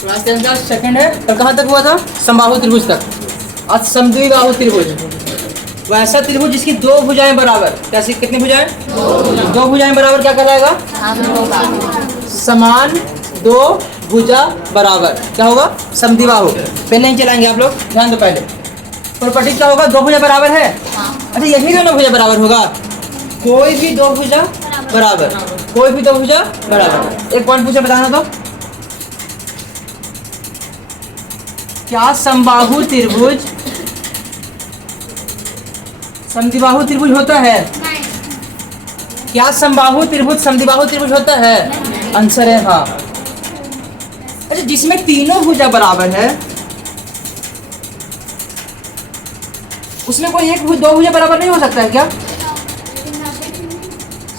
Class 10 का second है। कल कहाँ तक हुआ था? समबाहु त्रिभुज तक। आज समद्विबाहु त्रिभुज, वैसा त्रिभुज जिसकी दो भुजाएं बराबर। कैसी? कितनी भुजाएं? दो भुजाएं बराबर क्या कहलाएगा? समान दो भुजा बराबर क्या होगा? समद्विबाहु। पेन नहीं चलाएंगे आप लोग, ध्यान दो। पहले प्रॉपर्टी क्या होगा? दो भुजा बराबर है। अच्छा, यही दोनों भुजा बराबर होगा? कोई भी दो भुजा बराबर, कोई भी दो भुजा बराबर। एक पॉइंट पूछे, बताना तो। क्या समबाहु त्रिभुज समद्विबाहु त्रिभुज होता है? क्या समबाहु त्रिभुज समद्विबाहु त्रिभुज होता है? आंसर है हाँ। अच्छा, जिसमें तीनों भुजा बराबर है उसमें कोई एक दो भुजा बराबर नहीं हो सकता है क्या?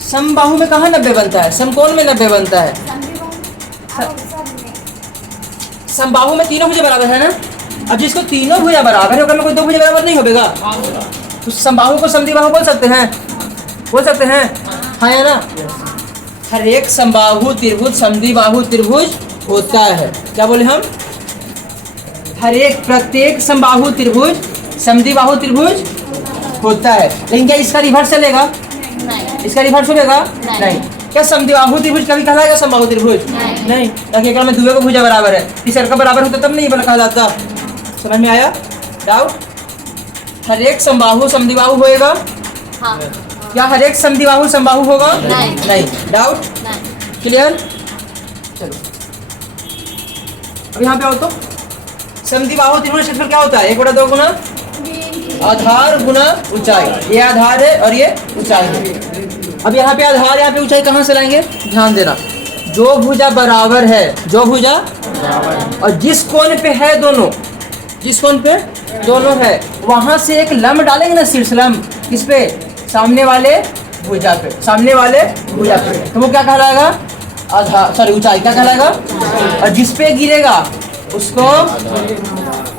समबाहु में कहाँ 90 बनता है? समकोण में 90 बनता है। समबाहु में तीनों भुजा बराबर है ना। अब जिसको तीनों भुजा बराबर है उसमें कोई दो भुजा बराबर नहीं होगा। तो समबाहु को समद्विबाहु बोल सकते हैं? बोल सकते हैं हाँ या ना? हर एक समबाहु त्रिभुज समद्विबाहु त्रिभुज होता है। क्या बोले हम? हर एक प्रत्येक समबाहु त्रिभुज समद्विबाहु त्रिभुज होता है। लेकिन क्या इसका रिवर्स चलेगा? नहीं। इसका रिवर्स चलेगा? नहीं। क्या समद्विबाहु त्रिभुज कभी कहलाएगा समबाहु त्रिभुज? नहीं। ताकि अगर में दुए को भुजा बराबर है, तीसरे का बराबर होता तब नहीं कहा जाता। समझ में आया? डाउट? हर एक समबाहु समद्विबाहु होएगा? हाँ। क्या हर एक समद्विबाहु समबाहु होगा? नहीं। डाउट? क्लियर? चलो अब यहाँ पे आओ तो। समद्विबाहु त्रिभुज क्षेत्रफल क्या होता है? 1/2 गुना आधार गुना ऊंचाई। ये आधार है और ये ऊंचाई है। अब यहाँ पे आधार यहाँ पे ऊंचाई कहाँ से लाएंगे? ध्यान देना। जो भुजा बराबर है, जो भुजा और जिस कोण पे है दोनों, जिस कोण पे दोनों है वहां से एक लंब डालेंगे ना, शीर्ष लंब। किस पे? सामने वाले भुजा पे। सामने वाले भुजा पे तो वो क्या कहलाएगा? आधार, सॉरी ऊंचाई क्या कहलाएगा? और जिस पे गिरेगा उसको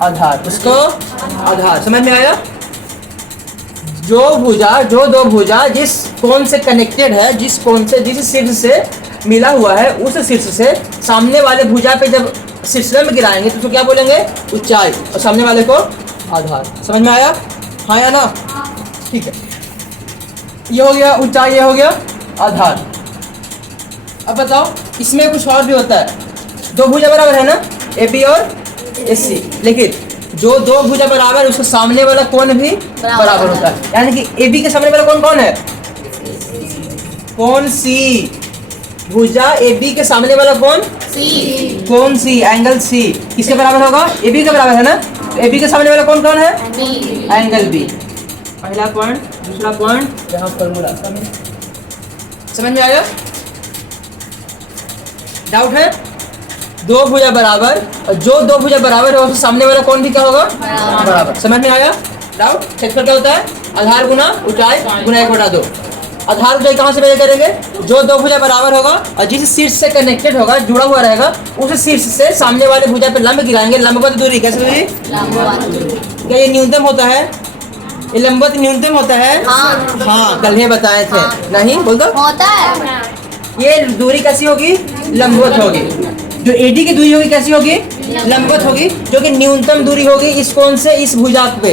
आधार, उसको आधार। समझ में आया? जो भुजा, जो दो भुजा जिस कोण से कनेक्टेड है, जिस कोण से, जिस शीर्ष से मिला हुआ है, उस शीर्ष से सामने वाले भुजा पे जब शीर्ष में गिराएंगे तो उसको क्या बोलेंगे? ऊंचाई। और सामने वाले को आधार। समझ में आया हाँ या ना? ठीक है, ये हो गया ऊंचाई, ये हो गया आधार। अब बताओ, इसमें कुछ और भी होता है। दो भुजा बराबर है ना, AB और AC, लेकिन जो दो भुजा बराबर उसको सामने वाला कोण भी बराबर होता है। यानी कि AB के सामने वाला कोण कौन है? कोण C। भुजा AB के सामने वाला कोण कोण C, एंगल C किसके बराबर होगा? AB के बराबर है ना। तो AB के सामने वाला कोण कौन है? Angle B। पहला पॉइंट। दूसरा पॉइंट यहाँ फॉर्मूला। समझ में आया? डाउट है? दो भुजा बराबर और जो दो भुजा बराबर है उसके सामने वाला कोण भी क्या होगा? बराबर। समझ में आया? डाउट? क्षेत्रफल क्या होता है? आधार गुना ऊंचाई गुना 1/2। आधार ऊंचाई कहाँ से मेजर करेंगे? जो दो भुजा बराबर होगा और जिस शीर्ष से कनेक्टेड होगा, जुड़ा हुआ रहेगा, उस शीर्ष से सामने वाले भुजा पे लंब गिराएंगे। लंबवत दूरी कैसे दूरी? क्या ये न्यूनतम होता है? ये लंबवत न्यूनतम होता है? हाँ, कल ही बताए थे। नहीं बोल दो। होता है। ये दूरी कैसी होगी? लंबवत होगी। जो AD की दूरी होगी कैसी होगी? लंबवत होगी, जो कि न्यूनतम दूरी होगी इस कोण से इस भुजा पे।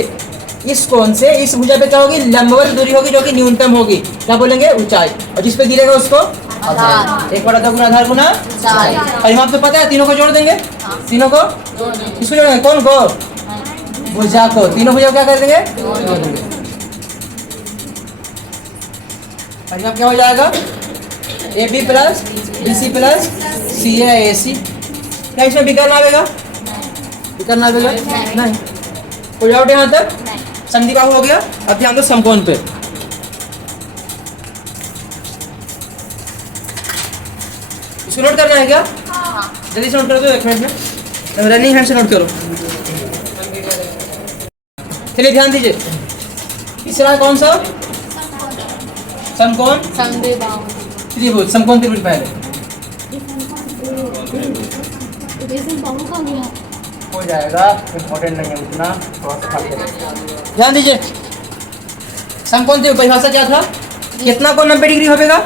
इस कोण से इस भुजा पे क्या होगी? लंबवत दूरी होगी, जो कि न्यूनतम होगी। क्या बोलेंगे? ऊंचाई। और जिस पे गिरेगा उसको आधार। 1/2 गुना आधार गुना ऊंचाई। और यहाँ पे पता है तीनों को जोड़ देंगे। तीनों को किसको जोड़ेंगे? कौन को? भुजा को। तीनों भुजा क्या कर देंगे? जोड़ देंगे। और यहाँ क्या हो जाएगा? AB plus BC plus CA AC। क्या इसमें विकर्ण आवेगा? विकर्ण आवेगा? नहीं। कोई डाउट यहाँ तक? समद्विबाहु हो गया। अब ध्यान दो समकोण पे। इसको नोट करना है क्या? जल्दी से नोट कर दो, 1 मिनट में। रनिंग हैंड से नोट करो। चलिए ध्यान दीजिए। तीसरा कौन सा? समकोण त्रिभुज। समकोण त्रिभुज पहले हो जाएगा, इम्पोर्टेंट नहीं है उतना, थोड़ा सा। ध्यान दीजिए, समकोण त्रिभुज परिभाषा क्या था? कितना कोण 90 डिग्री होगा?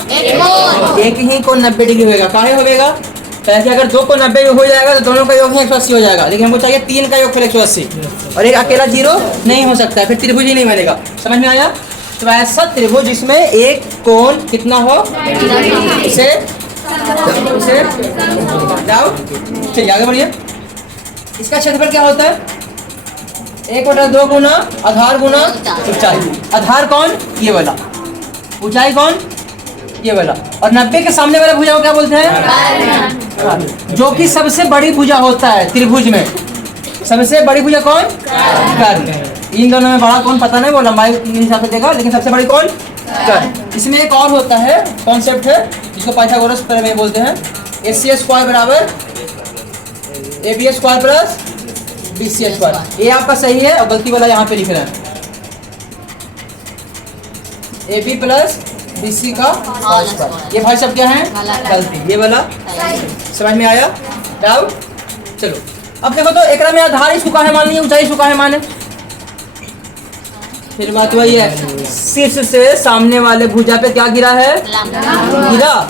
एक ही कोण 90 डिग्री होगा। काहे होगा? कैसे अगर 2 को 90 हो जाएगा तो दोनों का योग 180 हो जाएगा, लेकिन हमको चाहिए 3 का योग 180 और एक अकेला 0 नहीं हो सकता, फिर त्रिभुज ही नहीं बनेगा। समझ में आया? तो ऐसा त्रिभुज जिसमें एक कोण कितना हो उसे डाउट। चलिए आगे बढ़िए। इसका क्षेत्रफल क्या होता है? 1/2 गुना आधार गुना ऊंचाई। आधार कौन? ये वाला। ऊंचाई कौन? ये वाला। और 90 के सामने वाला भुजा को क्या बोलते हैं? जो कि सबसे बड़ी भुजा होता है त्रिभुज में। सबसे बड़ी भुजा कौन? कर्ण। इन दोनों में बड़ा कौन पता नहीं, वो लंबाई के हिसाब से देगा, लेकिन सबसे बड़ी कौन? कर्ण। इसमें एक और होता है कॉन्सेप्ट है जिसको पाइथागोरस प्रमेय बोलते हैं। AC² बराबर AB² प्लस BC²। ये आपका सही है और गलती वाला यहाँ पे लिख रहे हैं AB प्लस BC का स्क्वायर। ये भाई सब क्या है? गलती। ये वाला समझ में आया? डाउट? चलो अब देखो तो एकरा में आधार इसको है मान लिया, ऊंचाई इसको है माने, फिर बात वही है, शीर्ष से सामने वाले भुजा पे क्या गिरा है? गिरा,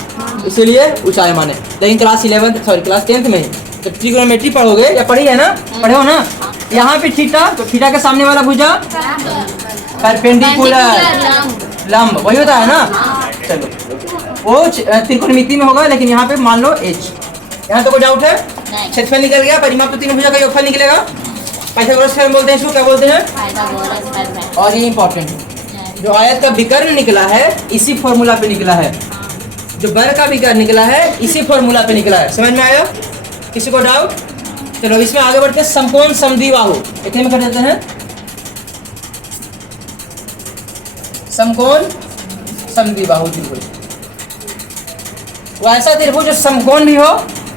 इसीलिए ऊंचाई माने। लेकिन क्लास 10th में जब ट्रिग्नोमेट्री पढ़ोगे या पढ़ी है ना, पढ़े हो ना, यहाँ पे थीटा, तो थीटा के सामने वाला भुजा परपेंडिकुलर लंब, वही होता है ना। चलो वो त्रिकोणमिति में होगा, लेकिन यहाँ पे मान लो एच। यहाँ तो कोई डाउट है? क्षेत्रफल निकल गया, परिमाप तो तीनों भुजा का योगफल निकलेगा। पाइथागोरस थ्योरम बोलते हैं इसको, क्या बोलते हैं? और ये इंपॉर्टेंट है, जो आयत का विकर्ण निकला है इसी फॉर्मूला पे निकला है, जो वर्ग का विकर्ण निकला है इसी फॉर्मूला पे निकला है। समझ में आया? किसी को डाउट? चलो इसमें आगे बढ़ते हैं। समकोण समद्विबाहु इतने में कर देते हैं। समकोण समद्विबाहु त्रिभुज वो ऐसा त्रिभुज जो समकोण भी हो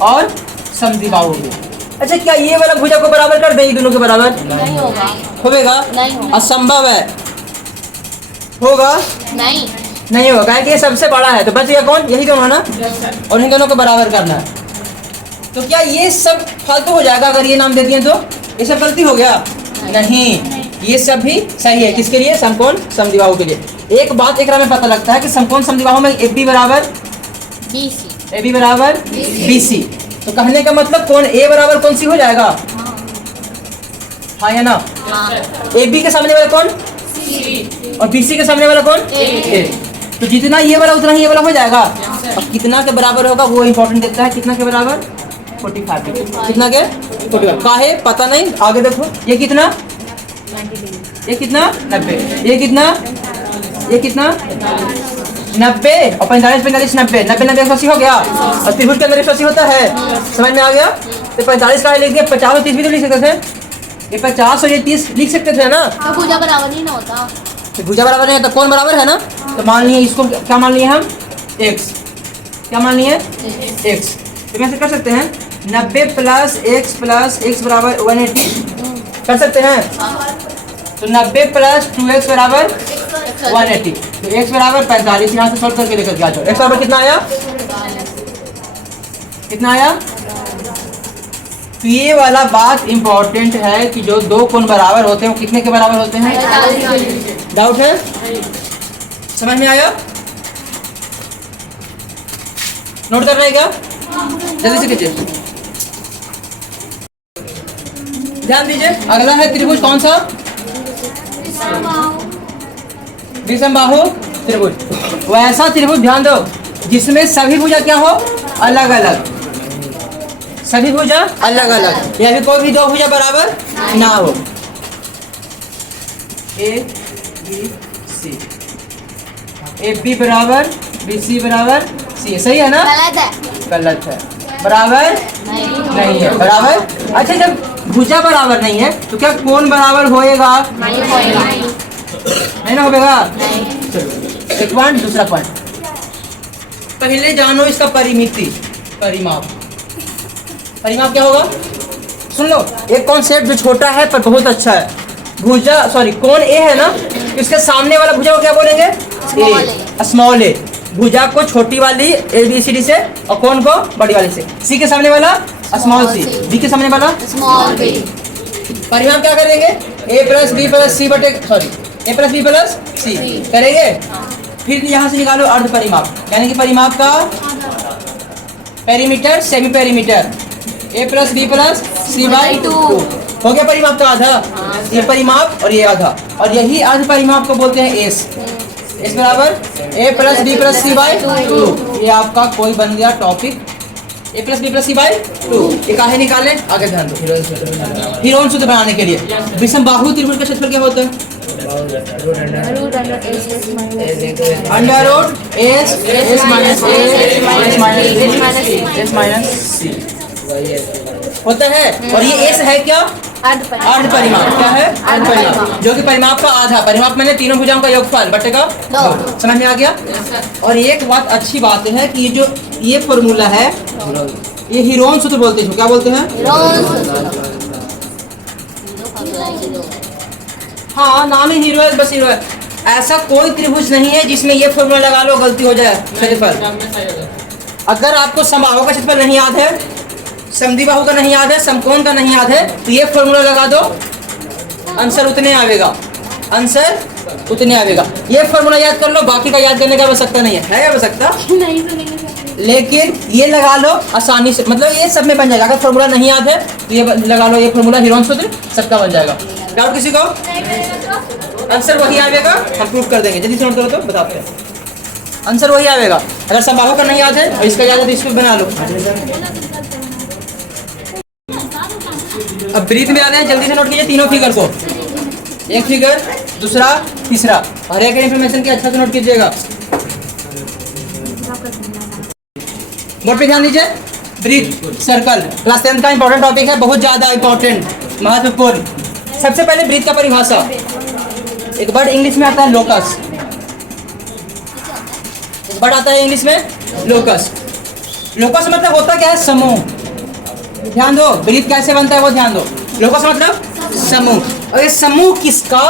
और समद्विबाहु भी। अच्छा, क्या ये वाला भुजा को बराबर कर देंगे? दोनों के बराबर नहीं होगा। होगा? असंभव है। होगा? नहीं होगा, क्योंकि ये सबसे बड़ा है। तो बच गया कौन? यही दोनों ना, और इन दोनों को बराबर करना है। तो क्या ये सब फालतू हो जाएगा अगर ये नाम दे दिए? तो ये सब गलती हो गया? नहीं, ये सब भी सही है। किसके लिए? समकोण समद्विबाहु के लिए। एक बात एकरा में पता लगता है कि समकोण समद्विबाहु में AB बराबर BC। तो कहने का मतलब कौन A बराबर कौन सी हो जाएगा? हाँ या ना? AB के सामने वाला कौन? C। और BC के सामने वाला कौन? A। तो जितना ये वाला उतना ही ये वाला हो जाएगा। अब कितना के बराबर होगा वो इंपॉर्टेंट देता है। कितना के बराबर? 45। कितना के? 45। काहे पता नहीं, आगे देखो। ये कितना? ये कितना? 90। ये कितना? ये कितना? 90 और 45 45 90 90 90 180 हो गया। और त्रिभुज के अंदर 180 होता है। समझ में आ गया? तो 45 का लिख दिया, 50 और 30 भी तो लिख सकते थे। ये 50 और ये 30 लिख सकते थे ना। तो भुजा बराबर नहीं ना होता। तो भुजा बराबर नहीं है तो कौन बराबर है ना? तो मान लिए इसको क्या मान लिए हम? x। क्या मान लिए? x। तो कैसे कर सकते हैं? 90 प्लस x बराबर 180 कर सकते हैं। तो 90 प्लस 2x बराबर 180। तो x बराबर 45। यहाँ से सॉल्व करके लेकर के आ जाओ। x बराबर कितना आया? कितना आया? तो ये वाला बात इंपॉर्टेंट है कि जो दो कोण बराबर होते हैं वो कितने के बराबर होते हैं? डाउट है? समझ में आया? नोट कर रहे हैं क्या? जल्दी से कीजिए, ध्यान दीजिए। अगला है त्रिभुज कौन सा? विषमबाहु त्रिभुज। वैसा त्रिभुज ध्यान दो जिसमें सभी भुजा क्या हो? अलग अलग। सभी भुजा अलग अलग, या फिर कोई भी दो भुजा बराबर ना हो। ABC AB बराबर BC बराबर C। सही है ना? गलत है। बराबर नहीं है। बराबर? अच्छा, जब भुजा बराबर नहीं है तो क्या कोण बराबर होएगा? नहीं ना होगा। चलो एक पॉइंट, दूसरा पॉइंट। पहले जानो इसका परिमिति, परिमाप। परिमाप क्या होगा? सुन लो, एक कॉन्सेप्ट जो छोटा है पर बहुत अच्छा है। भुजा कोण A है ना, इसके सामने वाला भुजा को क्या बोलेंगे? A, small a। भुजा को छोटी वाली ABCD से और कोण को बड़ी वाली से। C के सामने वाला स्मॉल c, B के सामने वाला स्मॉल b। परिमाप क्या करेंगे? A plus B plus C बटे A plus B plus C करेंगे। फिर यहाँ से निकालो अर्ध परिमाप, यानी कि परिमाप का perimeter semi perimeter A plus B plus C by 2 हो गया परिमाप का आधा। ये परिमाप और ये आधा, और यही आध परिमाप को बोलते हैं एस। एस बराबर A plus B plus C by 2। ये आपका कोई बन गया topic A plus B plus C by 2। ये काहे निकाले आगे ध्यान दो। हीरोन सूत्र बनाने के लिए विषम बाहु त्रिभुज का क्षेत्रफल क्या होता है? Under root S S minus S minus C होता है। और ये एस है क्या? अर्ध परिमाप। क्या है? अर्ध परिमाप, जो कि परिमाप का आधा। परिमाप मैंने तीनों भुजाओं का योगफल बटे का 2। समझ में आ गया? और एक बात अच्छी बात है कि ये जो ये फॉर्मूला है ये हीरोन सूत्र बोलते हैं। क्या बोलते हैं? हाँ, नाम ही हीरो है, बस हीरो है। ऐसा कोई त्रिभुज नहीं है जिसमें ये फॉर्मूला लगा लो गलती हो जाए क्षेत्रफल। अगर आपको समबाहु का क्षेत्रफल नहीं याद है, समद्विबाहु का नहीं याद है, समकोण का नहीं याद है, तो ये फॉर्मूला लगा दो, आंसर उतने आवेगा। आंसर उतने आवेगा। ये फॉर्मूला याद कर लो, बाकी का याद करने का आवश्यकता नहीं है आवश्यकता नहीं सुनेंगे। लेकिन ये लगा लो आसानी से, मतलब ये सब में बन जाएगा। अगर फॉर्मूला नहीं याद है तो ये लगा लो, ये फॉर्मूला हीरोन सूत्र सबका बन जाएगा। डाउट किसी को? आंसर वही आवेगा, हम प्रूफ कर देंगे। जल्दी से नोट करो तो बताते हैं। आंसर वही आवेगा। अगर समबाहु का नहीं याद है और इसका याद है तो इसको बना लो। अब ब्रीथ में आते हैं, जल्दी से नोट कीजिए तीनों फिगर को। एक फिगर, दूसरा, तीसरा, और एक इन्फॉर्मेशन की अच्छा से नोट कीजिएगा। बोर्ड पे ध्यान दीजिए। ब्रीथ सर्कल क्लास 10 का इंपॉर्टेंट टॉपिक है, बहुत ज्यादा इंपॉर्टेंट, महत्वपूर्ण। सबसे पहले ब्रीथ का परिभाषा। एक वर्ड इंग्लिश में आता है लोकस। एक वर्ड आता है इंग्लिश में लोकस। लोकस मतलब होता क्या है? समूह। ध्यान दो, ब्रीथ कैसे बनता है वो ध्यान दो। लोकस मतलब समूह। और ये समूह किसका?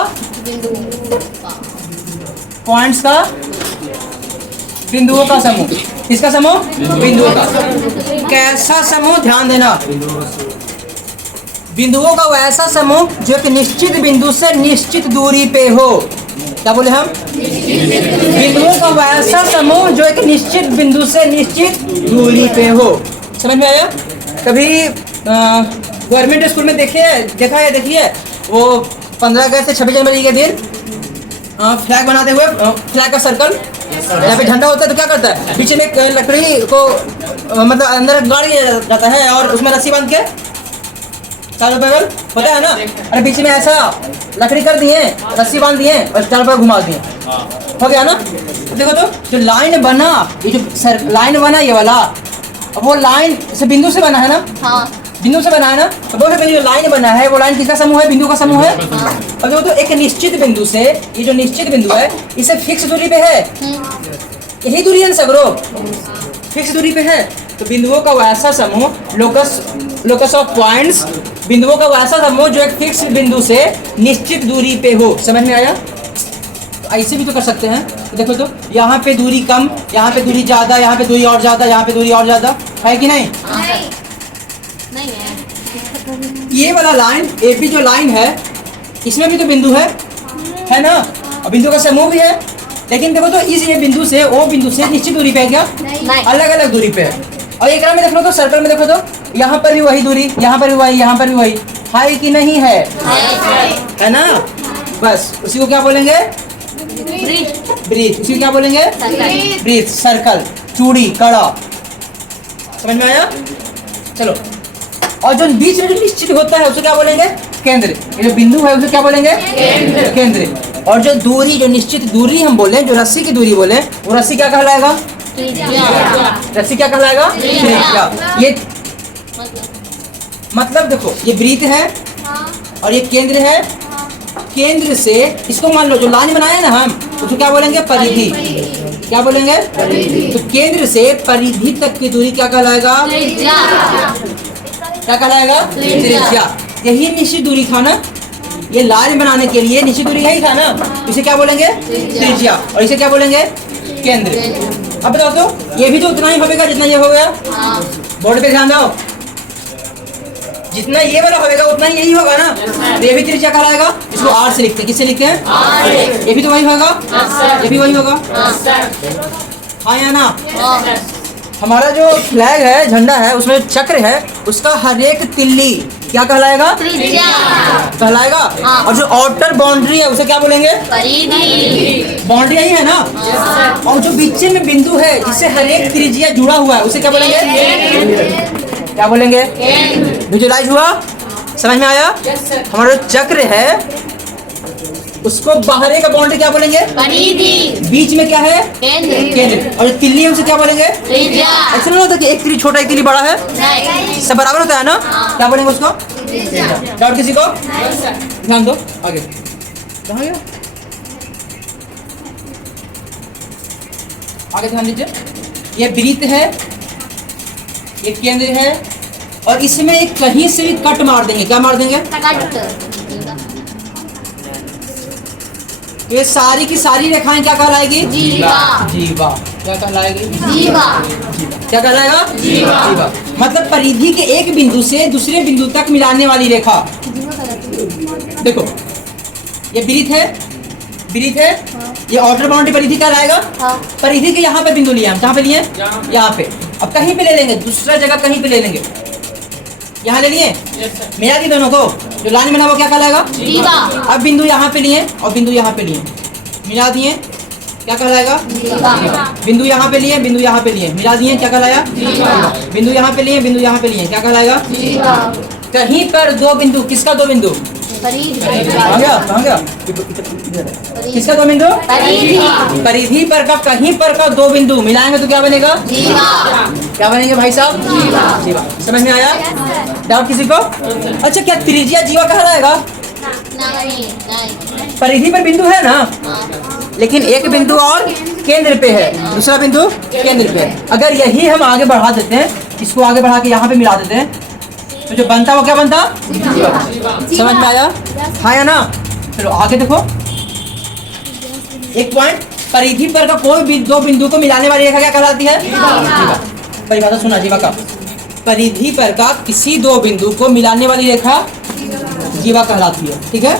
पॉइंट्स का, बिंदुओं का समूह। किसका समूह? बिंदुओं का। कैसा समूह? ध्यान देना, बिंदुओं का वैसा समूह जो एक निश्चित बिंदु से निश्चित दूरी पे हो। क्या बोले हम? बिंदुओं का वैसा समूह जो एक निश्चित बिंदु से निश्चित दूरी पे हो। समझ में आया? कभी गवर्नमेंट स्कूल में देखिए वो 15 अगस्त से 26 जनवरी के दिन फ्लैग बनाते हुए, फ्लैग का सर्कल यहाँ पे झंडा होता है तो क्या करता है? पीछे में एक लकड़ी को मतलब अंदर गाड़ दिया जाता है और उसमें रस्सी बांध के चारों बगल होता है ना। अरे बीच में ऐसा लकड़ी कर दिए, रस्सी बांध दिए और चारों बगल घुमा दिए, हो गया ना। देखो तो जो लाइन बना, ये जो लाइन बना ये वाला, अब वो लाइन से बिंदु से बना है ना। हाँ। बिंदु से बना है ना। तो वो जो लाइन बना है वो लाइन किसका समूह है? बिंदु का समूह है। हाँ। अब देखो तो एक निश्चित बिंदु से, ये जो निश्चित बिंदु है इसे फिक्स दूरी पे है, यही दूरी है ना सगरो, फिक्स दूरी पे है। तो बिंदुओं का वैसा समूह, लोकस ऑफ पॉइंट्स, बिंदुओं का वैसा समूह जो एक फिक्स बिंदु से निश्चित दूरी पे हो। समझ में आया? तो ऐसे भी तो कर सकते हैं। तो देखो तो यहाँ पे दूरी कम, यहाँ पे दूरी ज्यादा, यहाँ पे दूरी और ज्यादा, यहाँ पे दूरी और ज्यादा, है कि नहीं? नहीं है। ये वाला लाइन एपी जो लाइन है इसमें भी तो बिंदु है ना, और बिंदु का समूह भी है। लेकिन देखो तो इस ये बिंदु से वो बिंदु से निश्चित दूरी पे है क्या? अलग अलग दूरी पे है। और एक में देख लो तो सर्कल में देखो तो यहाँ पर भी वही दूरी, यहाँ पर भी वही, यहाँ पर भी वही, है कि नहीं है? है ना। बस उसी को क्या बोलेंगे? ब्रीथ। उसी को क्या बोलेंगे? ब्रीथ सर्कल, चूड़ी, कड़ा। समझ में आया? चलो, और जो बीच में जो निश्चित होता है उसे क्या बोलेंगे? केंद्र। ये जो बिंदु है उसे क्या बोलेंगे? केंद्र। और जो दूरी, जो निश्चित दूरी हम बोले, जो रस्सी की दूरी बोले, वो रस्सी क्या कहलाएगा? रस्सी क्या कहलाएगा? त्रिज्या। ये मतलब देखो ये ब्रीथ है और ये केंद्र है। केंद्र से इसको मान लो जो लाइन बनाए ना हम, उसको क्या बोलेंगे? परिधि। क्या बोलेंगे? तो केंद्र से परिधि तक की दूरी क्या कहलाएगा? क्या कहलाएगा? त्रिज्या। यही निश्चित दूरी था ना, ये लाइन बनाने के लिए निश्चित दूरी यही था ना, इसे क्या बोलेंगे? त्रिज्या। और इसे क्या बोलेंगे? केंद्र। अब बताओ तो ये भी तो उतना ही होगा जितना ये हो गया। बोर्ड पे ध्यान दो, जितना ये वाला होगा उतना ही यही होगा ना। तो ये भी त्रिज्या कहलाएगा। इसको आर से लिखते हैं। किससे लिखते हैं? ये भी तो वही होगा, ये भी वही होगा। हाँ या ना? हमारा जो फ्लैग है, झंडा है, उसमें जो चक्र है, उसका हर एक तिल्ली क्या कहलाएगा? त्रिज्या। कहलाएगा। हाँ। और जो आउटर बाउंड्री है उसे क्या बोलेंगे? परिधि। बाउंड्री यही है ना। और जो बीच में बिंदु है जिससे हर एक त्रिज्या जुड़ा हुआ है उसे क्या बोलेंगे? क्या बोलेंगे? विजुलाइज हुआ? समझ में आया? हमारा जो चक्र है उसको बाहर का बाउंड्री क्या बोलेंगे? परिधि। बीच में क्या है? केंद्र। केंद्र। और जो तिल्ली है उसे क्या बोलेंगे? त्रिज्या। ऐसा नहीं होता कि एक तिल्ली छोटा एक तिल्ली बड़ा है, नहीं। सब बराबर होता है ना? क्या बोलेंगे उसको? डाउट किसी को? ध्यान दो आगे। कहाँ गया? आगे ध्यान दीजिए। ये वृत्त है, ये केंद्र है, और इसमें एक कहीं से भी कट मार देंगे। क्या मार देंगे? कट। ये सारी की सारी रेखाएं क्या कहलाएगी? जीवा। जीवा। क्या कहलाएगी? जीवा। क्या कहलाएगा? जीवा। मतलब परिधि के एक बिंदु से दूसरे बिंदु तक मिलाने वाली रेखा। देखो ये वृत्त है, वृत्त है, ये आउटर बाउंड्री परिधि कहलाएगा। हाँ। परिधि के यहाँ पे बिंदु लिए हम, कहाँ पे लिए? यहाँ पे। अब कहीं पे ले लेंगे, दूसरा जगह कहीं पे ले लेंगे। यहाँ ले लिए, मिला दी दोनों को, जो लाइन बना वो क्या कहलाएगा? जीवा। अब बिंदु यहाँ पे लिए और बिंदु यहाँ पे लिए, मिला दिए, क्या कहलाएगा? जीवा। बिंदु यहाँ पे लिए, बिंदु यहाँ पे लिए, मिला दिए, क्या कहलाया? बिंदु यहाँ पे लिए, बिंदु यहाँ पे लिए, क्या कहलाएगा? जीवा। कहीं पर दो बिंदु, किसका दो बिंदु? परिधि। कहाँ गया? कहाँ गया? किसका दो बिंदु? परिधि। परिधि पर का कहीं पर का दो बिंदु मिलाएंगे तो क्या बनेगा? जीवा। क्या बनेंगे भाई साहब? जीवा। समझ में आया? डाउट किसी को? अच्छा, क्या त्रिज्या जीवा कहलाएगा? नहीं। परिधि पर बिंदु है ना, हाँ। लेकिन एक बिंदु और केंद्र पे है, दूसरा बिंदु केंद्र पे है। अगर यही हम आगे बढ़ा देते हैं, इसको आगे बढ़ा के यहाँ पे मिला देते हैं, तो जो बनता वो क्या बनता? समझ में आया? हाँ या ना? चलो आगे देखो, एक पॉइंट, परिधि पर का कोई भी दो बिंदु को मिलाने वाली रेखा क्या कहलाती है? जीवा। परिभाषा सुना जीवा का। परिधि पर का किसी दो बिंदु को मिलाने वाली रेखा जीवा कहलाती है। ठीक है।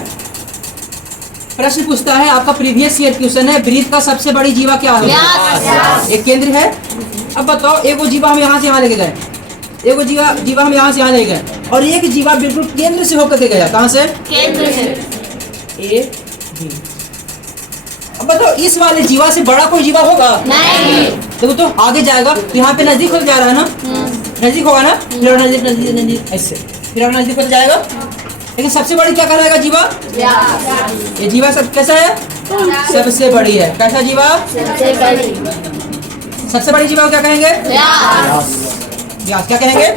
प्रश्न पूछता है आपका, प्रीवियस ईयर क्वेश्चन है, वृत्त का सबसे बड़ी जीवा क्या है? व्यास। एक केंद्र है। अब बताओ, एक वो जीवा हम यहाँ से यहाँ लेके गए, एक वो जीवा हम यहाँ से यहाँ ले गए, और एक जीवा बिल्कुल केंद्र से होकर के गया। कहाँ से? केंद्र से। A B. अब बताओ, इस वाले जीवा से बड़ा कोई जीवा होगा? नहीं। देखो तो आगे जाएगा तो यहाँ पे नजदीक होता जा रहा है ना, नजदीक होगा ना, फिर और नजदीक नजदीक नजदीक ऐसे, फिर और नजदीक होता जाएगा। लेकिन सबसे बड़ी क्या कहलाएगा? जीवा। व्यास। ये जीवा सब कैसा है? सबसे बड़ी है। कैसा जीवा? सबसे बड़ी। सबसे बड़ी जीवा को क्या कहेंगे? व्यास। व्यास। क्या कहेंगे?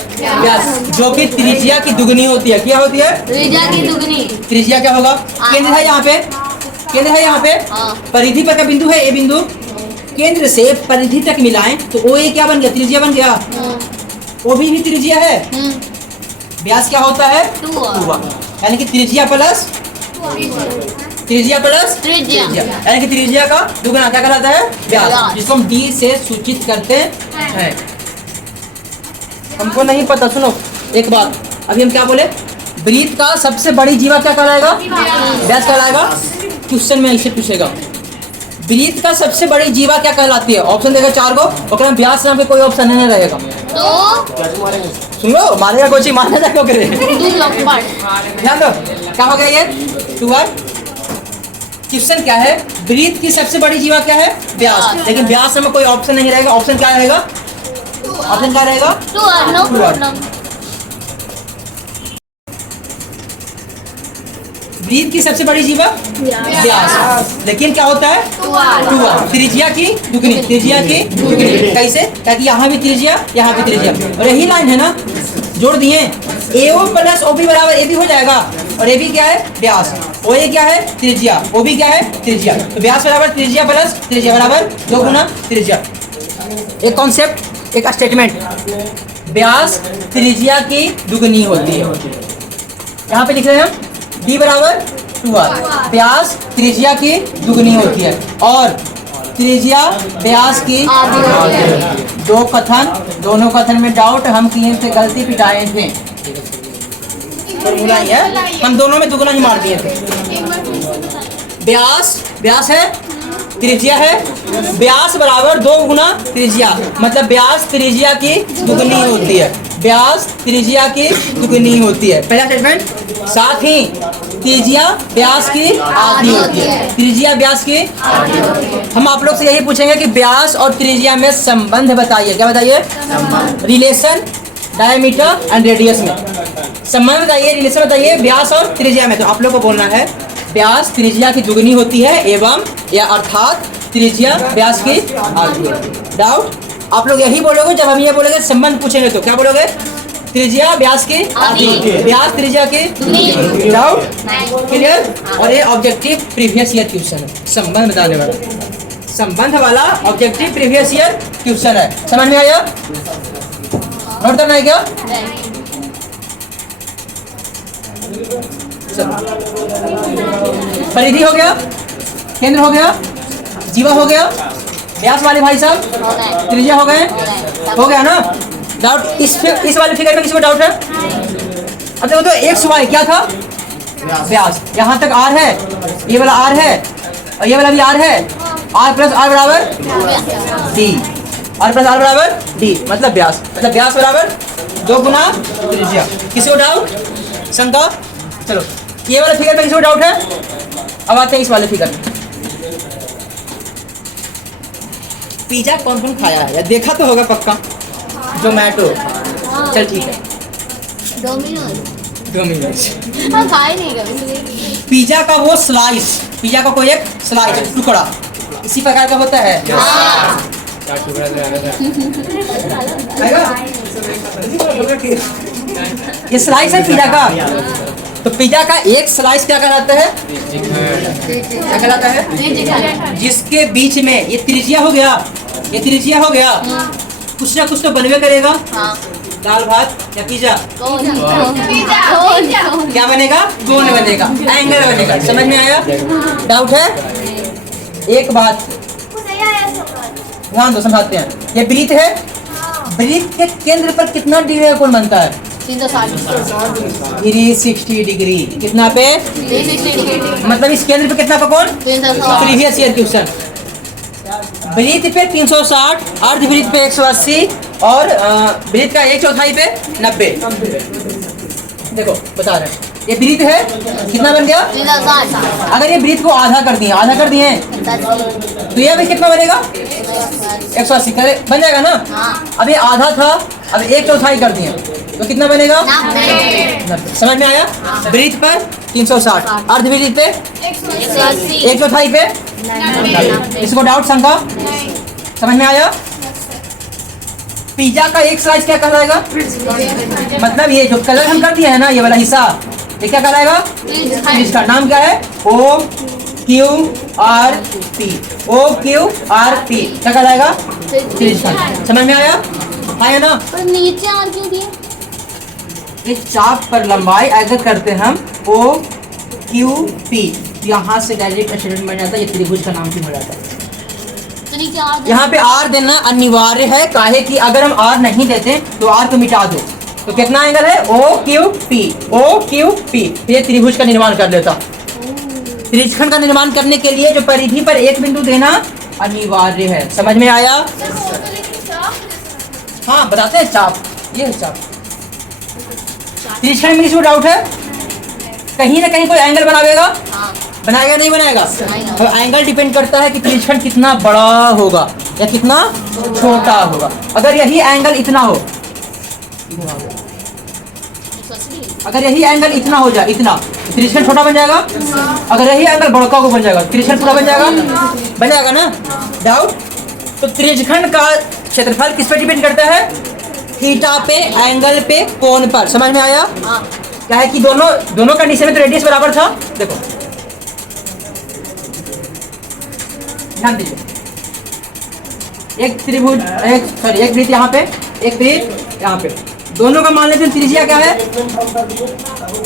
व्यास। जो कि त्रिज्या की दुगनी होती है। क्या होती है? त्रिज्या की दुगनी। त्रिज्या क्या होगा? केंद्र है यहाँ पे, केंद्र है यहाँ पे, हाँ। परिधि परिधि पर का बिंदु है ए बिंदु, केंद्र से परिधि तक मिलाएं तो ओ ए क्या बन गया? त्रिज्या बन गया। ओ भी त्रिज्या है। व्यास क्या होता है? 2 यानी कि त्रिज्या प्लस त्रिज्या। यानी कि त्रिज्या का दुगना क्या कहलाता है? व्यास, जिसको हम डी से सूचित करते हैं। हमको नहीं पता, सुनो एक बात, अभी हम क्या बोले? वृत्त का सबसे बड़ी जीवा क्या कहलाएगा? व्यास कहलाएगा। क्वेश्चन में ऐसे पूछेगा, वृत्त का सबसे बड़ी जीवा क्या कहलाती है? ऑप्शन देगा 4 को, और व्यास नाम पे कोई ऑप्शन नहीं रहेगा। तो सुन लो, मारेगा कोई चीज, मारना जा क्यों करे? 2 लंबट। ध्यान दो, क्या हो गया ये? 2R। क्वेश्चन क्या है? वृत्त की सबसे बड़ी जीवा क्या है? व्यास। लेकिन व्यास में कोई ऑप्शन नहीं रहेगा। ऑप्शन क्या रहेगा? ऑप्शन क्या रहेगा? 2 नो प्रॉब्लम। वृत्त की सबसे बड़ी जीवा व्यास, लेकिन क्या होता है? 2R। त्रिज्या की दुगनी, त्रिज्या की दुगनी। कैसे? ताकि यहाँ भी त्रिज्या, यहाँ भी त्रिज्या, और यही लाइन है ना, जोड़ दिए। AO प्लस OB बराबर AB हो जाएगा, और AB क्या है? व्यास। OA क्या है? त्रिज्या। OB क्या है? त्रिज्या। तो व्यास बराबर त्रिज्या प्लस त्रिज्या बराबर 2 गुना त्रिज्या। एक कॉन्सेप्ट, एक स्टेटमेंट, व्यास त्रिज्या की दुगनी होती है। यहाँ पे लिख रहे हैं हम, D बराबर 2R। व्यास त्रिज्या की दुगनी होती है और त्रिज्या व्यास की दो कथन, दोनों कथन में डाउट, हम किए थे गलती, पिटाए थे, फॉर्मूला ही है, हम दोनों में दुगना ही मार दिए थे। व्यास, व्यास है त्रिज्या है, व्यास बराबर 2 गुना त्रिज्या, मतलब व्यास त्रिज्या की दुगनी होती है, व्यास त्रिज्या की दुगनी होती है, पहला स्टेटमेंट। साथ ही त्रिज्या व्यास की आधी होती है, त्रिज्या व्यास की। हम आप लोग से यही पूछेंगे कि व्यास और त्रिज्या में संबंध बताइए, क्या बताइए? रिलेशन डायमीटर एंड रेडियस में संबंध बताइए, रिलेशन बताइए व्यास और त्रिज्या में। तो आप लोग को बोलना है व्यास त्रिज्या की दुगनी होती है एवं या अर्थात त्रिज्या व्यास की आधी होती है। डाउट? आप लोग यही बोलोगे जब हम ये बोलेंगे संबंध पूछेंगे तो क्या बोलोगे? त्रिज्या व्यास की आधी, व्यास त्रिज्या की दुगनी। डाउट? क्लियर? और ये ऑब्जेक्टिव प्रीवियस ईयर क्वेश्चन है, संबंध बताने वाला, संबंध वाला ऑब्जेक्टिव प्रीवियस ईयर क्वेश्चन है। समझ में आया? नोट करना है क्या? परिधि हो गया, केंद्र हो गया, जीवा हो गया, व्यास वाले भाई साहब त्रिज्या हो गए, हो गया ना? डाउट इस वाले फिगर में किसी को डाउट है? अब देखो तो एक्स वाई क्या था? व्यास। यहाँ तक आर है, ये वाला आर है और ये वाला भी आर है, आर प्लस आर बराबर डी, आर प्लस आर बराबर डी, मतलब व्यास, मतलब व्यास बराबर 2 गुना त्रिज्या। किसी को डाउट, शंका? चलो ये वाले फिगर में किसी को डाउट है? अब आते हैं इस वाले फिगर में। पिज्जा कौन कौन खाया है? या देखा तो होगा पक्का, जोमैटो। चल ठीक है, डोमिनोज हाँ खाए नहीं कभी। पिज्जा का वो स्लाइस, पिज्जा का कोई एक स्लाइस टुकड़ा इसी प्रकार का होता है। ये स्लाइस है पिज्जा का, तो पिज्जा का एक स्लाइस क्या कहलाता है? क्या कहलाता है? जिसके बीच में ये त्रिज्या हो गया, ये त्रिज्या हो गया, कुछ ना कुछ तो बनवे करेगा। दाल भात या पिज्जा क्या बनेगा? कोण बनेगा, एंगल बनेगा। समझ में आया? डाउट है? एक बात ध्यान दो, समझाते हैं। ये वृत्त है, वृत्त के केंद्र पर कितना डिग्री का कोण बनता है? 360 डिग्री। कितना पे? 360 डिग्री। मतलब इस केंद्र पे कितना का कोण? 360। Previous year question. वृत्त पे 360, अर्धवृत्त पे 180 और वृत्त का 1/4 पे 90। देखो बता रहे हैं, ये वृत्त है, कितना बन गया? 360। अगर ये वृत्त को आधा कर दिए, आधा कर दिए तो ये भी कितना बनेगा? 180 करे बन जाएगा ना? अब ये आधा था, अब 1/4 कर दिए तो कितना बनेगा? 90। समझ में आया? वृत्त पर 360, अर्धवृत्त पे 1/4 पे 90। इसको डाउट, शंका? समझ में आया? पिज्जा का एक स्लाइस क्या कहलाएगा? मतलब ये जो कलर हम कर दिए है ना, ये वाला हिस्सा, ये क्या कहलाएगा? इसका नाम क्या है? O Q R P, O Q R P क्या कहलाएगा? त्रिज्या। समझ में आया? आया ना? पर नीचे और क्यों दिए? इस चाप पर लंबाई ऐसे करते हैं हम O Q P, यहाँ से डायरेक्ट स्टेटमेंट बन जाता है, ये त्रिभुज का नाम भी हो जाता है। तो नीचे और यहाँ पे R देना अनिवार्य है, काहे कि अगर हम R नहीं देते तो R को मिटा दो तो कितना एंगल है? O Q P, O Q P, ये त्रिभुज का निर्माण कर लेता। त्रिज्यखंड का निर्माण करने के लिए जो परिधि पर एक बिंदु देना अनिवार्य है। समझ में आया? हाँ बताते हैं, चाप, ये है चाप। त्रिज्यखंड में किसी को डाउट है? कहीं ना कहीं कोई एंगल बनाएगा, बनाएगा नहीं बनाएगा? तो एंगल डिपेंड करता है कि त्रिज्यखंड कितना बड़ा होगा या कितना छोटा होगा। अगर यही एंगल इतना हो, अगर यही एंगल इतना हो जाए, इतना, त्रिज्यखंड छोटा बन जाएगा। अगर यही एंगल बड़का को बन जाएगा, त्रिज्यखंड पूरा बन जाएगा, बन जाएगा ना? डाउट? तो त्रिज्यखंड का क्षेत्रफल किस पर डिपेंड करता है? थीटा पे, एंगल पे, कोण पर। समझ में आया? क्या है कि दोनों कंडीशन में तो रेडियस बराबर था। देखो ध्यान दीजिए, एक त्रिभुज, एक वृत्त यहाँ पे, एक वृत्त यहाँ पे, दोनों का मान लेते हैं त्रिज्या क्या है?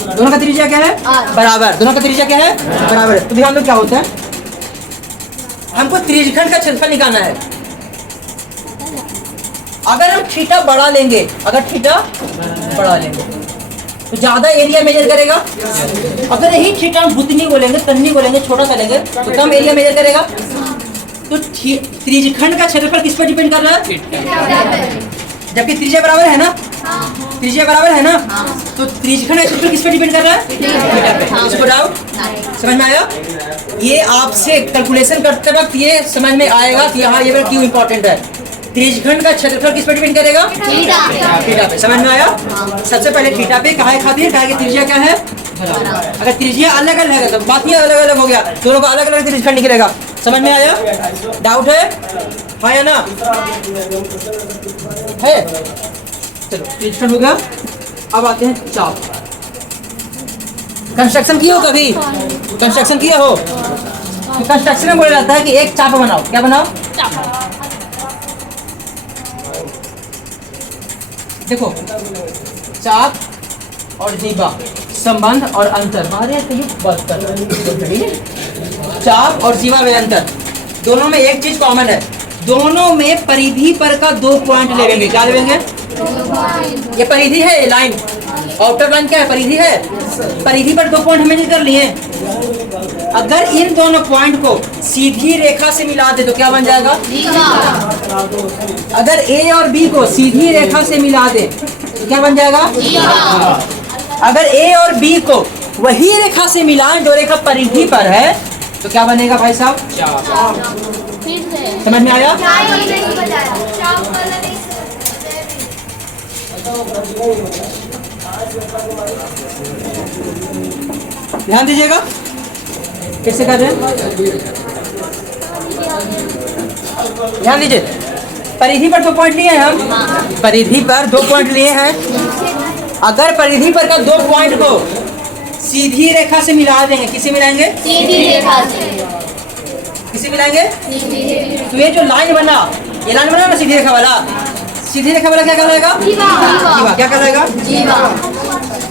दोनों का त्रिज्या क्या है? बराबर। दोनों का त्रिज्या क्या है? बराबर। तो ध्यान दो क्या होता है, हमको त्रिज्यखंड का क्षेत्रफल निकालना है। अगर हम थीटा बढ़ा लेंगे, अगर थीटा बढ़ा लेंगे तो ज्यादा एरिया मेजर करेगा। अगर यही थीटा हम भुतनी बोलेंगे, तन्नी बोलेंगे, छोटा सा लेंगे तो कम एरिया मेजर करेगा। तो त्रिज्यखंड का क्षेत्रफल किस पर डिपेंड कर रहा है? जबकि त्रिज्या बराबर है ना, त्रिज्या बराबर है ना, तो त्रिज्यखंड का क्षेत्रफल किस पर डिपेंड कर रहा है? थीटा पे। इसको डाउट समझ में आया? ये आपसे कैलकुलेशन करते वक्त ये समझ में आएगा कि हाँ ये क्यों इंपॉर्टेंट है। त्रिज्यखंड का क्षेत्रफल किस पर डिपेंड करेगा? थीटा पे। समझ में आया? सबसे पहले थीटा पे काहे खातिर, कहा कि त्रिज्या क्या है? अगर त्रिज्या अलग अलग है तो बात ही अलग अलग हो गया, दोनों का अलग अलग त्रिज्यखंड निकलेगा। समझ में आया? डाउट है? हाँ या ना? है? चलो त्रिज्यखंड हो गया। अब आते हैं चाप। कंस्ट्रक्शन किया हो कभी? कंस्ट्रक्शन किया हो? तो कंस्ट्रक्शन में बोला जाता है कि एक चाप बनाओ। क्या बनाओ? देखो चाप और जीवा, संबंध और अंतर। चाप और जीवा में अंतर, दोनों में एक चीज कॉमन है, दोनों में परिधि पर का 2 पॉइंट लेंगे। क्या लेंगे? ये परिधि है, ये लाइन आउटर लाइन क्या है? परिधि है। परिधि पर 2 पॉइंट हमने कर लिए। अगर इन दोनों पॉइंट को सीधी रेखा से मिला दे तो क्या बन जाएगा? अगर ए और बी को सीधी रेखा से मिला दे तो क्या बन जाएगा? अगर ए और बी को वही रेखा से मिलाएं जो रेखा परिधि पर है तो क्या बनेगा भाई साहब? समझ में आया? ध्यान दीजिएगा कैसे कर रहे हैं, ध्यान दीजिए। परिधि पर 2 पॉइंट लिए हैं हम, परिधि पर 2 पॉइंट लिए हैं। अगर परिधि पर का 2 पॉइंट को सीधी रेखा से मिला देंगे, किसे मिलाएंगे? सीधी रेखा से। किसे मिलाएंगे? तो ये जो लाइन बना, ये लाइन बना ना सीधी रेखा वाला, सीधी रेखा वाला क्या कहलाएगा? जीवा। क्या कहलाएगा? जीवा।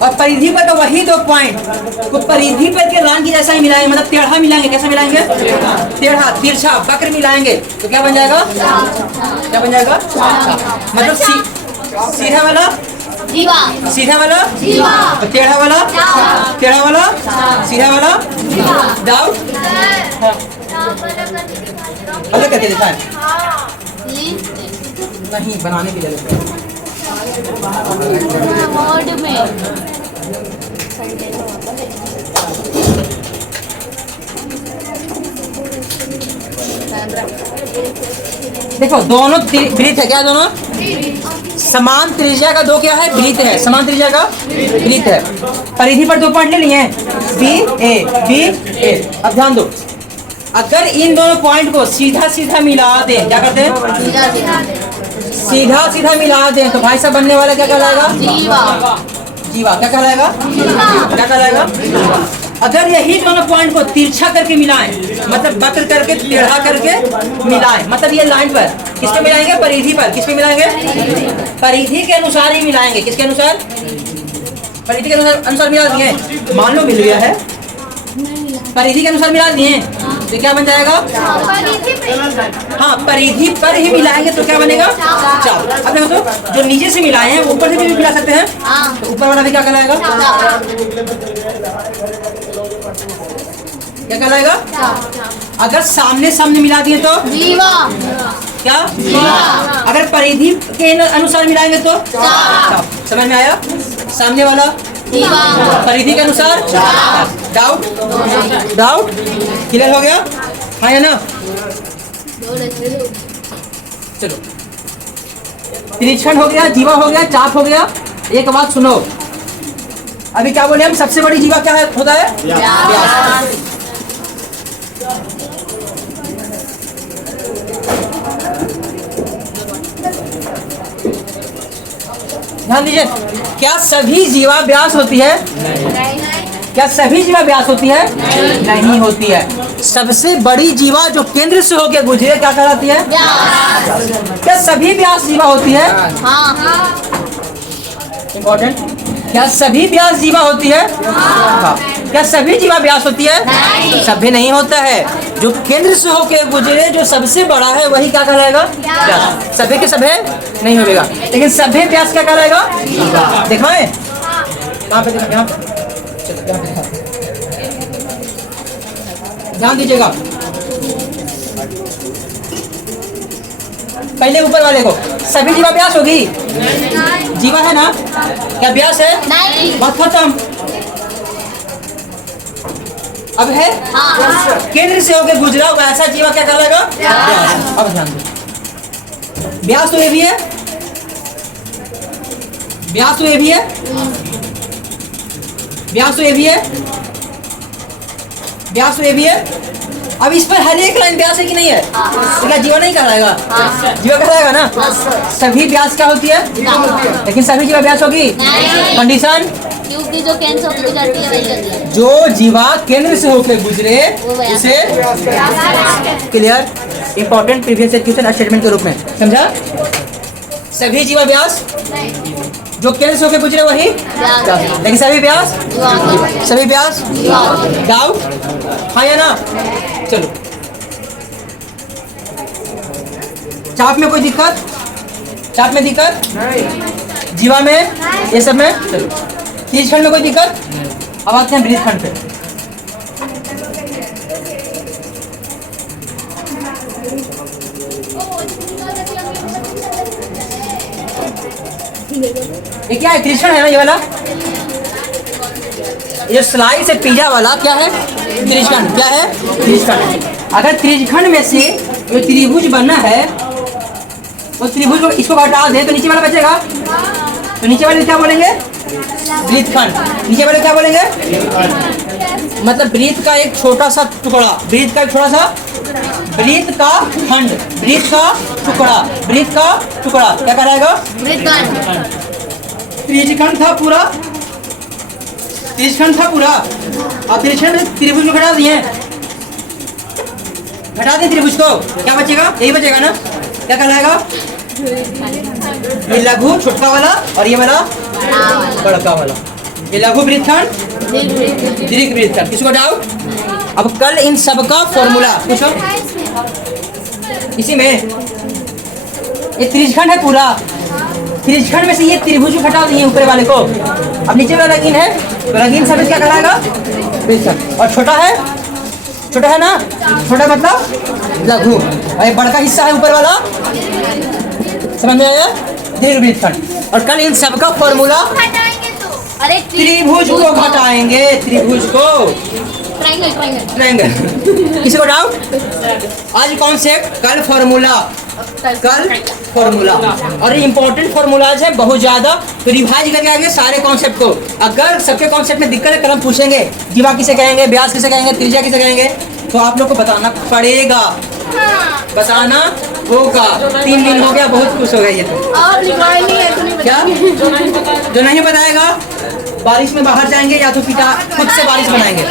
और परिधि पर का वही 2 पॉइंट को परिधि पर के लाइन की जैसा ही मिलाएंगे, मतलब टेढ़ा मिलाएंगे। कैसा मिलाएंगे? टेढ़ा, तिरछा, वक्र मिलाएंगे तो क्या बन जाएगा? क्या बन जाएगा? मतलब सीधा वाला जीवा, सीधा वाला जीवा, टेढ़ा वाला टेढ़ा वाला, सीधा वाला डाउट। अलग करके दिखाएं, नहीं बनाने की जरूरत है। देखो दोनों वृत्त है, क्या दोनों समान त्रिज्या का 2 क्या है? वृत्त है, समान त्रिज्या का वृत्त है। परिधि पर 2 पॉइंट ले लिए हैं, बी ए। अब ध्यान दो, अगर इन दोनों पॉइंट को सीधा सीधा मिला दें, क्या करते हैं? सीधा सीधा मिला दें तो भाई साहब बनने वाला क्या कहलाएगा? जीवा। जीवा क्या कहलाएगा? क्या कहलाएगा? अगर यही दोनों पॉइंट को तिरछा करके मिलाएं, मतलब वक्र करके टेढ़ा करके मिलाएं, मतलब ये लाइन पर किस पे मिलाएंगे? परिधि पर। किस पे मिलाएंगे? परिधि के अनुसार ही मिलाएंगे। किसके अनुसार? परिधि के अनुसार मिला दिए। मान लो मिल गया है, परिधि के अनुसार मिला दिए तो क्या बन जाएगा? हाँ, परिधि पर ही मिलाएंगे तो क्या बनेगा? चाप। अब देखो तो जो नीचे से मिलाए हैं ऊपर से भी मिला सकते हैं, तो ऊपर वाला भी क्या कहलाएगा? क्या कहलाएगा? अगर सामने सामने मिला दिए तो जीवा। क्या? जीवा। अगर परिधि के अनुसार मिलाएंगे तो चाप। समझ में आया? सामने वाला परिधि के अनुसार डाउट, डाउट क्लियर हो गया? हाँ या ना? चलो त्रिज्यखंड हो गया, जीवा हो गया, चाप हो गया। एक बात सुनो, अभी क्या बोले हम? सबसे बड़ी जीवा क्या है? होता है व्यास। ध्यान दीजिए, क्या सभी जीवा व्यास होती है? क्या सभी जीवा व्यास होती है? नहीं होती है। सबसे बड़ी जीवा जो केंद्र से होकर गुजरे क्या कहलाती है? क्या सभी व्यास जीवा होती है? इम्पोर्टेंट, क्या सभी व्यास जीवा होती है? हाँ। क्या सभी जीवा व्यास होती है? नहीं। सभी नहीं होता है। जो केंद्र से होकर गुजरे जो सबसे बड़ा है वही क्या कहलाएगा? व्यास। सभी के सभी नहीं होगा, लेकिन सभी व्यास क्या कहलाएगा? दिखाएं यहाँ पे, यहाँ पे ध्यान दीजिएगा। पहले ऊपर वाले को। सभी जीवा व्यास होगी? जीवा है ना? क्या व्यास है? नहीं। बात खत्म। अब है हाँ। केंद्र से होकर गुजरा हुआ ऐसा जीवा क्या कहलाएगा? व्यास। अब ध्यान दो, व्यास तो ये भी है, व्यास तो ये भी है, व्यास तो ये भी है, व्यास तो ये भी है। अब इस पर हर एक लाइन व्यास है कि नहीं है? इसका जीवा नहीं कहलाएगा? जीवा कहलाएगा ना? सभी व्यास क्या होती है? लेकिन सभी जीवा व्यास होगी? नहीं। कंडीशन, क्योंकि जो केंद्र से गुजरती है वही कहती है। जो जीवा केंद्र से होकर गुजरे वो व्यास। उसे clear. Important previous question statement के रूप में समझा? सभी जीवा व्यास जो केंद्र से होकर गुजरे वही व्यास। लेकिन सभी व्यास, सभी व्यास। व्यास। डाउट हाँ या ना? चलो, चाप में कोई दिक्कत? चाप में दिक्कत? जीवा में, ये सब में? चलो, तीज खंड में कोई दिक्कत? अब आते हैं वृत्त खंड पे। ये क्या है? त्रिशण है ना ये वाला? ये स्लाइड से पिज्जा वाला क्या है? त्रिशण। क्या है? त्रिशण। अगर त्रिशखंड में से जो त्रिभुज बनना है उस त्रिभुज को इसको हटा दे तो नीचे वाला बचेगा। तो नीचे वाले क्या बोलेंगे? वृत्तखंड। नीचे वाले क्या बोलेंगे? मतलब वृत्त का एक छोटा सा टुकड़ा, वृत्त का एक छोटा सा, वृत्त का खंड, वृत्त का टुकड़ा, वृत्त का टुकड़ा क्या कहलाएगा? वृत्तखंड। त्रिशखंड था पूरा, त्रिशखंड था पूरा और त्रिशखंड में त्रिभुज को घटा दिए, घटा दें त्रिभुज को, क्या बचेगा? यही बचेगा ना? क्या कहलाएगा? ये लघु छोटा वाला और ये वाला बड़का वाला। ये लघु वृत्तखंड, दीर्घ वृत्तखंड। किसको डाउट? अब कल इन सब का फॉर्मूला पूछो। इसी में ये त्रिशखंड है पूरा, त्रिशखंड में से ये त्रिभुज को घटा दिए ऊपर वाले को। अब नीचे वाला रंगीन है तो रंगीन सब क्या कहलाएगा? वृत्तखंड। और छोटा है, छोटा है ना? छोटा मतलब लघु। और ये बड़का हिस्सा है ऊपर वाला, समझ में आया? दीर्घ वृत्तखंड। और कल इन सब का फॉर्मूला अरे त्रिभुज को घटाएंगे, त्रिभुज को, ट्रायंगल, ट्रायंगल। ट्रायंगल। किसी को डाउट? आज कॉन्सेप्ट, कल फॉर्मूला, कल फॉर्मूला। और इंपॉर्टेंट फॉर्मूलाज है बहुत ज्यादा, तो रिवाइज करके आएंगे सारे कॉन्सेप्ट को। अगर सबके कॉन्सेप्ट में दिक्कत है कल हम पूछेंगे जीवा किसे कहेंगे, व्यास किसे कहेंगे, त्रिज्या किसे कहेंगे, तो आप लोग को बताना पड़ेगा, बताना होगा। 3 दिन हो गया, बहुत खुश हो गए ये तो। आप लिखवाई नहीं है तो नहीं क्या जो नहीं बताएगा बारिश में बाहर जाएंगे या तो पिता खुद से बारिश बनाएंगे,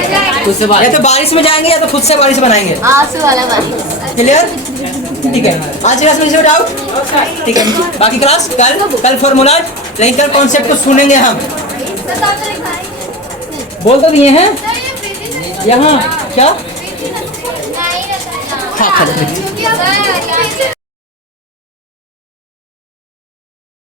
खुद से या तो बारिश में जाएंगे या तो खुद से बारिश बनाएंगे। आंसू वाला बारिश। क्लियर? ठीक है, आज क्लास में डाउट? ठीक है, बाकी क्लास कल फॉर्मूला, लेकिन कल कॉन्सेप्ट को सुनेंगे हम। बोल तो दिए हैं यहाँ क्या? हाँ,